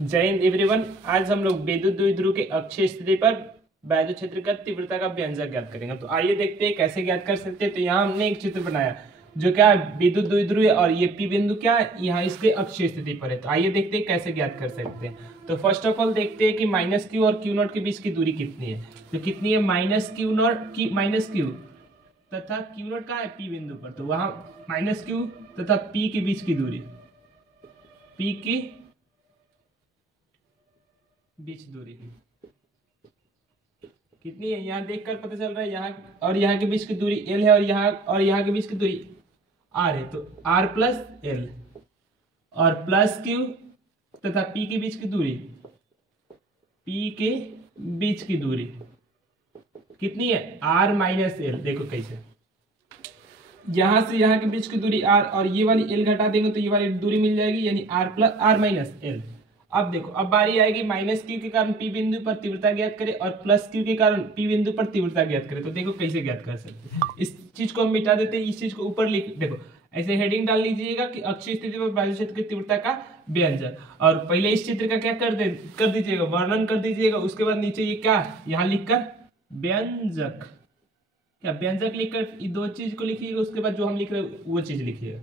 जय हिंद एवरीवन। आज हम लोग विद्युत द्विध्रुव के अक्षीय स्थिति पर वैद्युत क्षेत्र का तीव्रता का व्यंजक ज्ञात करेंगे। तो आइए देखते हैं कैसे ज्ञात कर सकते हैं। तो यहाँ हमने एक चित्र बनाया जो क्या है, विद्युत द्विध्रुव है और ये पी बिंदु क्या है, यहाँ इसके अक्षीय स्थिति पर है। तो आइए देखते हैं कैसे ज्ञात कर सकते हैं। तो फर्स्ट ऑफ ऑल देखते हैं कि माइनस क्यू और क्यू नॉट के बीच की दूरी कितनी है। तो कितनी है, माइनस क्यू नॉट की माइनस क्यू तथा क्यू नॉट का है पी बिंदु पर। तो वहां माइनस क्यू तथा पी के बीच की दूरी, पी की बीच दूरी कितनी है, यहाँ देखकर पता चल रहा है। यहाँ और यहाँ के बीच की दूरी एल है और यहाँ के बीच की दूरी आर है। तो आर प्लस एल और प्लस क्यू तथा पी के बीच की दूरी, पी के बीच की दूरी कितनी है, आर माइनस एल। देखो कैसे, यहां से यहाँ के बीच की दूरी आर और ये वाली एल घटा देंगे तो ये वाली दूरी मिल जाएगी, यानी R plus R minus L. अब देखो, अब बारी आएगी माइनस क्यू के कारण पी बिंदु पर तीव्रता ज्ञात करें और प्लस क्यू के कारण पी बिंदु पर तीव्रता ज्ञात करें। तो देखो कैसे ज्ञात कर सकते हैं। इस चीज को हम मिटा देते हैं, इस चीज को ऊपर लिख, देखो ऐसे हेडिंग डाल लीजिएगा कि अक्षीय स्थिति पर वैद्युत क्षेत्र की तीव्रता का व्यंजक। और पहले इस चित्र का क्या कर दीजिएगा, वर्णन कर दीजिएगा। उसके बाद नीचे ये क्या, यहाँ लिखकर व्यंजक, क्या व्यंजक लिखकर ये दो चीज को लिखिएगा। उसके बाद जो हम लिख रहे हैं वो चीज लिखिएगा।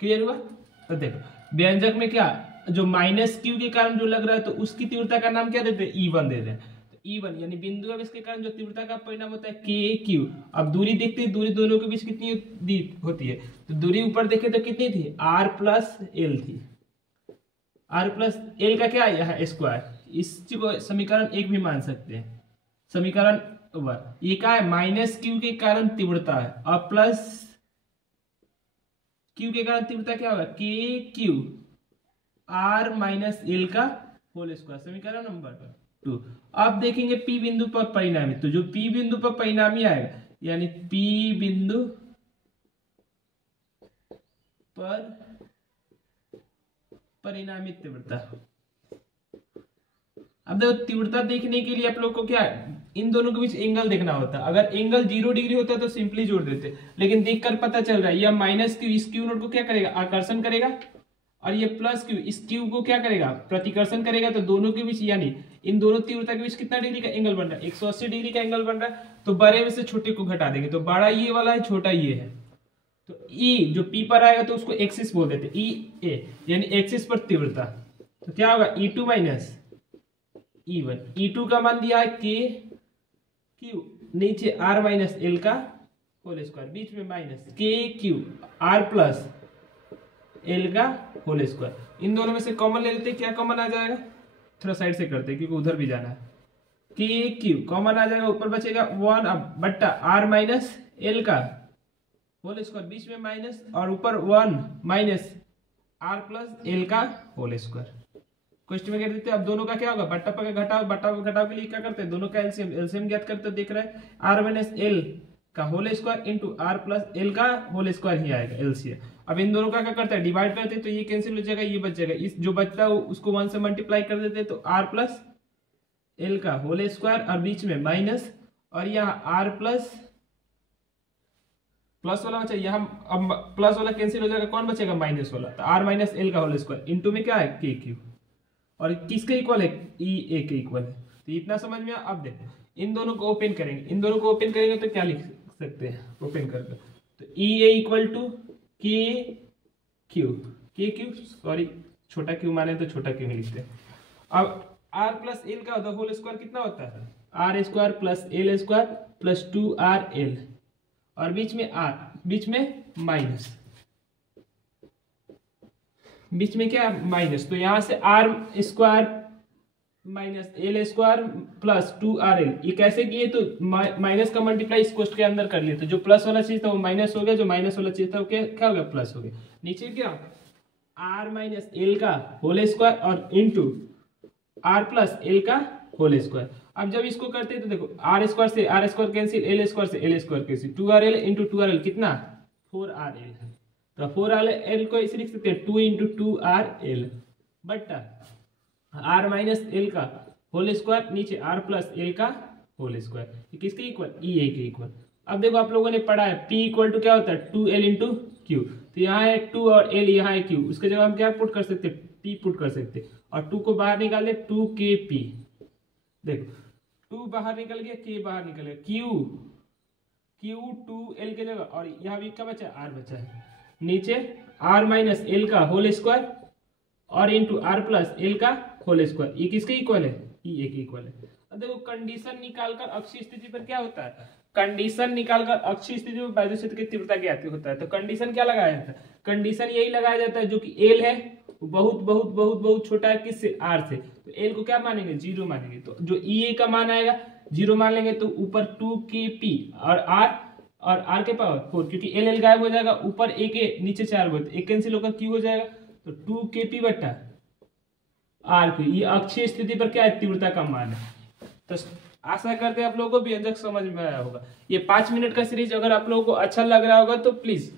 क्लियर हुआ? तो देखो व्यंजक में क्या, जो माइनस क्यू के कारण जो लग रहा है तो उसकी तीव्रता का नाम क्या देते हैं, E1 दे रहे हैं। तो E1 यानी बिंदु अब इसके कारण जो तीव्रता का परिणाम होता है के क्यू। अब दूरी देखते हैं, दूरी दोनों के बीच कितनी होती है। तो दूरी ऊपर देखे तो कितनी थी, आर प्लस एल थी। आर प्लस एल का क्या है, यहाँ स्क्वायर। इस को समीकरण 1 भी मान सकते हैं। समीकरण 1 ये क्या है, माइनस क्यू के कारण तीव्रता है और प्लस क्यू के कारण तीव्रता क्या होगा, के क्यू आर माइनस एल का होल स्क्वायर। समीकरण नंबर 2। अब देखेंगे पी बिंदु पर परिणामी। तो जो पी बिंदु पर परिणामी आएगा, यानी पी बिंदु पर परिणामी तीव्रता। अब देखो तीव्रता देखने के लिए आप लोग को क्या, इन दोनों के बीच एंगल देखना होता है। अगर एंगल 0 डिग्री होता है तो सिंपली जोड़ देते, लेकिन देखकर पता चल रहा है यह माइनस क्यू इस क्यू नोट को क्या करेगा, आकर्षण करेगा, और ये प्लस क्यू इस क्यू को क्या करेगा, प्रतिकर्षण करेगा। तो दोनों के बीच, यानी इन दोनों तीव्रता के बीच कितना डिग्री का एंगल बन रहा है, 180 डिग्री का एंगल बन रहा है। तो बड़े में से छोटे को घटा देंगे, तो बड़ा ये वाला है, छोटा ये है। तो ई जो पी पर आएगा तो उसको एक्सिस बोल देते, ई ए यानी एक्सिस पर तीव्रता। तो क्या होगा, E2 माइनस E1। E2 का मान दिया है के क्यू, नीचे आर माइनस एल का होल स्क्वायर, बीच में माइनस के क्यू आर प्लस एल का होल स्क्वायर। इन दोनों में से कॉमन ले लेते हैं, क्या कॉमन आ जाएगा, थोड़ा साइड से करते हैं क्योंकि उधर भी जाना है। के क्यू कॉमन आ जाएगा, ऊपर बचेगा 1 अब बट्टा आर माइनस एल का होल स्क्वायर, बीच में माइनस और ऊपर 1 माइनस आर प्लस एल का होल स्क्वायर। क्वेश्चन में कह देते हैं। अब दोनों का क्या होगा, बट्टा पर घटाओ, बट्टा घटाओ के लिए क्या करते हैं, दोनों का एलसीएम, एलसीएम ज्ञात करते हैं। देख रहे हैं आर माइनस एल का whole square into R plus L का होल स्क्वायर ही आएगा एलसीएम। अब इन दोनों का क्या करता है, डिवाइड करते हैं, तो ये कैंसिल हो जाएगा, ये बच जाएगा। इस जो बचता है उसको 1 से मल्टीप्लाई कर देते हैं, तो आर प्लस एल का होल स्क्वायर और बीच में माइनस, और यहाँ आर प्लस वाला बचा, यहाँ अब प्लस वाला कैंसिल हो जाएगा, कौन बचेगा, माइनस वाला। तो आर माइनस एल का होल स्क्वायर इंटू में क्या है, के क्यू, और किसके इक्वल है, ई ए के इक्वल है। तो इतना समझ में। अब देखो इन दोनों को ओपन करेंगे, इन दोनों को ओपन करेंगे तो क्या लिख सकते हैं ओपन करके, तो E A equal to K Q sorry छोटा क्यू माने तो छोटा क्यू ही लिखते हैं। अब आर प्लस एल का होल स्क्वायर कितना होता है, R square plus L square plus 2RL, और बीच में आर, बीच में माइनस, बीच में क्या माइनस। तो यहां से R square minus L square plus 2RL, ये कैसे किए, तो माइनस का मल्टीप्लाई इस क्वेश्चन के अंदर कर लिए। तो जो प्लस वाला चीज था वो माइनस हो गया, जो माइनस वाला चीज था वो क्या हो गया, प्लस हो गया। नीचे क्या, आर माइनस एल का होल स्क्वायर और इंटू आर प्लस एल का होल स्क्वायर। अब जब इसको करते हैं तो देखो आर स्क्वायर से R square cancel, L square से L square cancel, 2RL into 2RL कितना, 4RL। तो 4RL को इसे लिख सकते हैं 2 इंटू 2RL बट्टा आर माइनस एल का होल स्क्वायर, नीचे आर प्लस एल का होल स्क्वायर, किसके इक्वल, ई ए के इक्वल। अब देखो आप लोगों ने पढ़ा है P इक्वल टू क्या होता है, 2L इंटू क्यू। तो यहाँ है 2 और L, यहाँ है Q, उसके जगह हम क्या पुट कर सकते हैं, पी पुट कर सकते और 2 को बाहर निकाल दे 2kp। देखो 2 बाहर निकल गया, k बाहर निकल गया, q 2l के जगह और यहाँ भी क्या बचा r बचा है, नीचे r माइनस एल का होल स्क्वायर और इंटू आर प्लस एल का होल स्क्वायर। ये किसके इक्वल है, ये एक इक्वल है। अब देखो कंडीशन निकालकर अक्षीय स्थिति पर क्या होता है, कंडीशन निकालकर अक्षीय स्थिति में वैद्युत क्षेत्र की तीव्रता ज्ञात होता है। तो कंडीशन क्या लगाया जाता है, कंडीशन यही लगाया जाता है जो कि एल है बहुत बहुत बहुत बहुत छोटा है किससे, आर से। तो एल को क्या मानेंगे, 0 मानेंगे। तो जो ई ए का मान आएगा 0 मान लेंगे, तो ऊपर 2kp और आर के पावर 4, क्योंकि एल एल गायब हो जाएगा, ऊपर एक ए नीचे 4 बोलते, एक कैंसिल होकर क्यू हो जाएगा। तो 2kp बटा आर की, ये अक्षीय स्थिति पर क्या है, तीव्रता का मान है। तो आशा करते हैं आप लोगों को व्यंजक समझ में आया होगा। ये 5 मिनट का सीरीज अगर आप लोगों को अच्छा लग रहा होगा तो प्लीज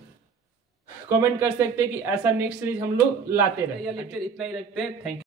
कमेंट कर सकते हैं कि ऐसा नेक्स्ट सीरीज हम लोग लाते रहे। लेक्चर इतना ही रखते हैं, थैंक यू।